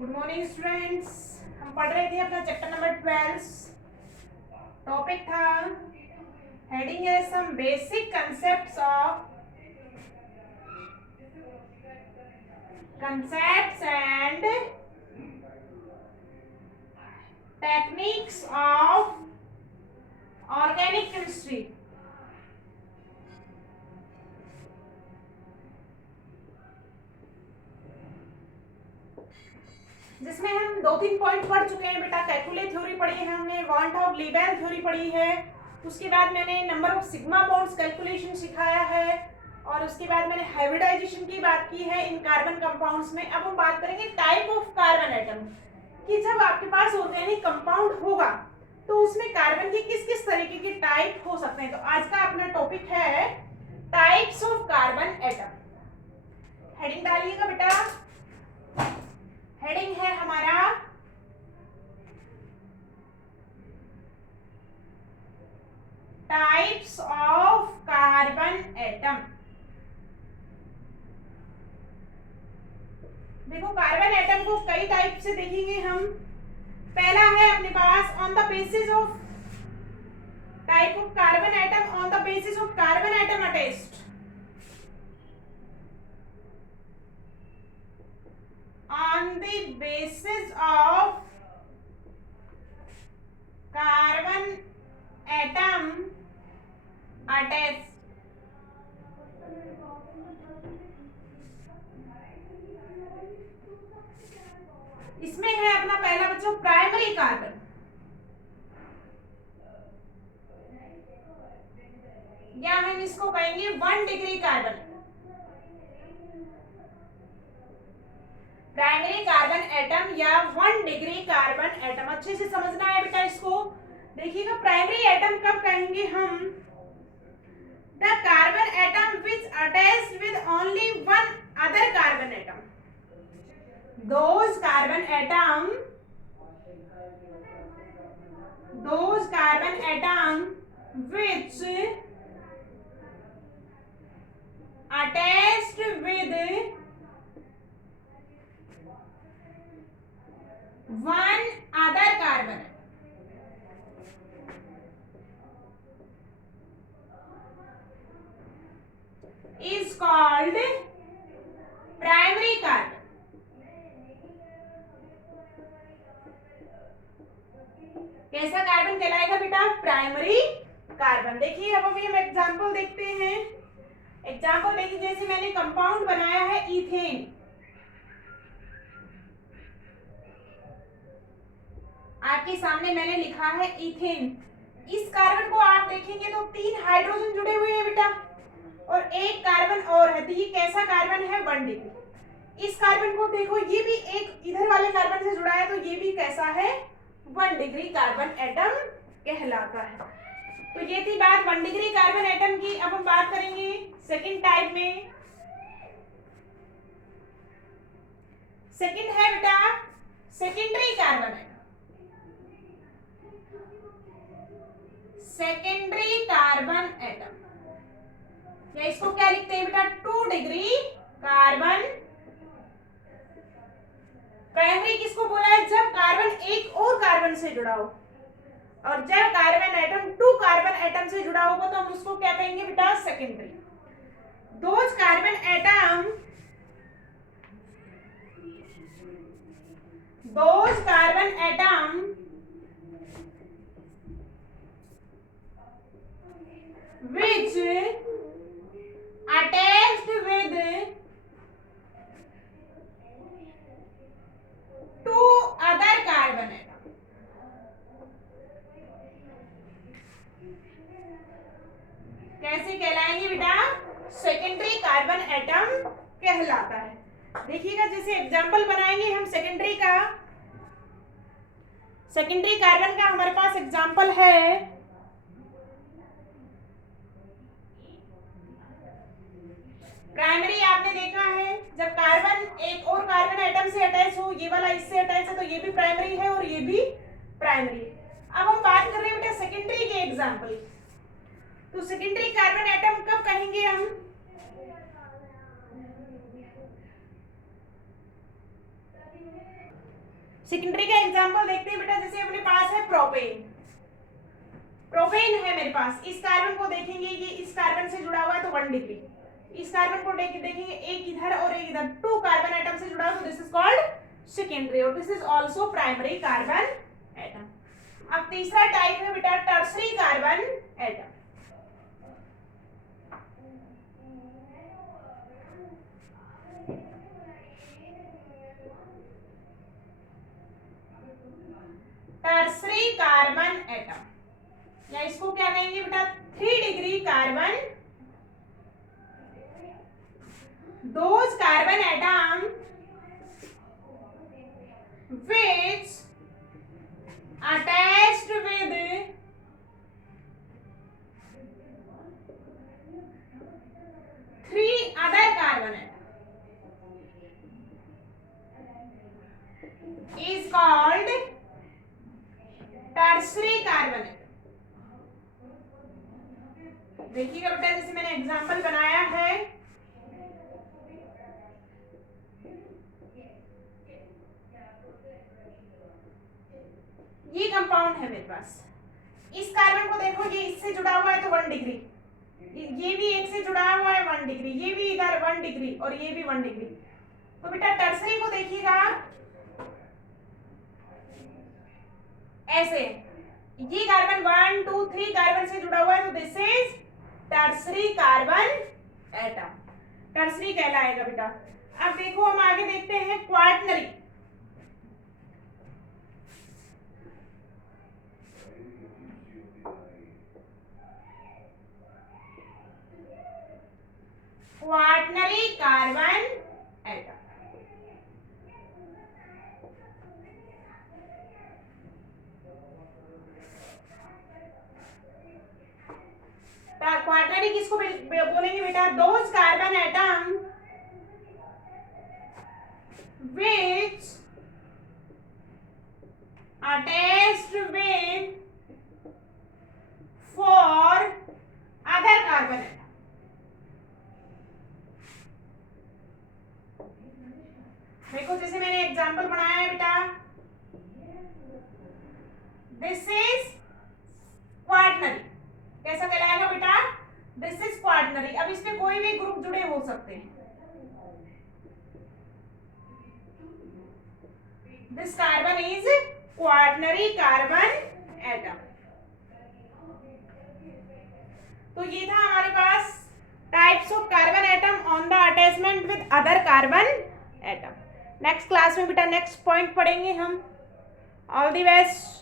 Good morning students. हम पढ़ रहे थे अपना चैप्टर नंबर 12। टॉपिक था हेडिंग है some basic concepts and techniques of organic chemistry। जिसमें हम 2-3 पॉइंट पढ़ चुके हैं बेटा। कैलकुले थ्योरी पढ़ी है हमने, वॉन ऑफ लीबेल थ्योरी पढ़ी है, उसके बाद मैंने number of sigma bonds calculation सिखाया है, और उसके बाद मैंने हाइब्रिडाइजेशन की बात की है इन कार्बन कंपाउंड्स में। अब हम बात करेंगे टाइप ऑफ कार्बन एटम कि जब आपके पास ऑर्गेनिक कंपाउंड होगा तो उसमें कार्बन के किस किस तरीके के टाइप हो सकते हैं। तो आज का अपना टॉपिक है types of carbon atom. Heading डालिएगा बेटा। हेडिंग है हमारा टाइप्स ऑफ कार्बन एटम। देखो कार्बन एटम को कई टाइप से देखेंगे हम। पहला है अपने pass on the basis of type of carbon atom on the basis of carbon atom attached. On the basis of carbon atom attached. इसमें है अपना पहला बच्चों प्राइमरी कार्बन, या हम इसको कहेंगे 1 degree carbon. Primary carbon atom या 1 डिग्री कार्बन एटम, अच्छे से समझना है बेटा इसको। देखिएगा प्राइमरी एटम कब कहेंगे हम? The carbon atom which attached with only one other carbon atom. those carbon atom which attached with one other carbon is called primary carbon। कैसा कार्बन कहलाएगा बेटा? Primary carbon. देखिए अब अभी हम एग्जांपल देखते हैं। एग्जांपल देखिए, जैसे मैंने कंपाउंड बनाया है इथेन। आपके सामने मैंने लिखा है इथेन। इस कार्बन को आप देखेंगे तो 3 हाइड्रोजन जुड़े हुए हैं बेटा, और एक कार्बन और है। तो ये कैसा कार्बन है? 1 डिग्री। इस कार्बन को देखो, ये भी एक इधर वाले कार्बन से जुड़ा है, तो ये भी कैसा है? 1 डिग्री कार्बन एटम कहलाता है। तो ये थी बात 1 डिग्री कार्बन एटम की। अब हम बात करेंगे सेकंड टाइप में। सेकंड है बेटा secondary carbon atom. Secondary carbon atom, या इसको क्या लिखते हैं बेटा? 2 डिग्री कार्बन। प्राइमरी किसको बोला है? जब कार्बन एक और कार्बन से जुड़ा हो, और जब कार्बन एटम 2 कार्बन एटम से जुड़ा होगा तो हम उसको क्या कहेंगे बेटा? Secondary. Those carbon atom which attached with 2 other carbon atom। कैसे कहलाएंगे बेटा? सेकेंडरी कार्बन एटम कहलाता है। देखिएगा जैसे एग्जांपल बनाएंगे हम सेकेंडरी का। सेकेंडरी कार्बन का हमारे पास एग्जांपल है प्राइमरी। आपने देखा है जब कार्बन एक और कार्बन एटम से अटैच हो, ये वाला इससे अटैच है, तो ये भी प्राइमरी है और ये भी प्राइमरी है। अब हम बात कर रहे हैं बेटा सेकेंडरी के एग्जांपल। तो सेकेंडरी कार्बन एटम कब कहेंगे हम? सेकेंडरी का एग्जांपल देखते हैं बेटा, जैसे अपने पास है प्रोपेन। प्रोपेन है मेरे पास, इस कार्बन को देखेंगे, ये इस कार्बन से जुड़ा हुआ है तो 1 डिग्री, इस कार्बन को देखेंगे एक इधर और एक इधर, 2 कार्बन एटम से जुड़ा हुआ, तो दिस इज कॉल्ड सेकेंडरी और this is also primary carbon atom. अब तीसरा टाइप है बेटा tertiary carbon atom. Tertiary carbon atom या इसको क्या कहेंगे बेटा 3 degree carbon, those carbon atom which attached with 3 other carbon atom is called tertiary carbon atom. देखिएगा बेटा, जैसे मैंने एग्जांपल बनाया है, ये कंपाउंड है मेरे पास, इस कार्बन को देखो, ये इससे जुड़ा हुआ है तो 1 डिग्री, ये भी एक से जुड़ा हुआ है 1 डिग्री, ये भी इधर 1 डिग्री और ये भी 1 डिग्री। तो बेटा टर्सरी को देखिएगा ऐसे, ये कार्बन 1 2 3 कार्बन से जुड़ा हुआ है तो this is tertiary carbon atom, tertiary कहलाएगा बेटा। अब देखो हम आगे देखते हैं quaternary. Quaternary carbon atom, quaternary किसको बोलेंगे बेटा, those carbon atom which attached with 4 other carbon atom। देखो जैसे मैंने एग्जांपल बनाया है बेटा, दिस इज क्वार्टनरी, कैसा कहलाएगा बेटा, दिस इज क्वार्टनरी। अब इसमें कोई भी ग्रुप जुड़े हो सकते हैं, this carbon is quaternary carbon atom. तो ये था हमारे पास types of carbon atom on the attachment with other carbon atom. Next class में बेटा नेक्स्ट पॉइंट पढ़ेंगे हम। All the best.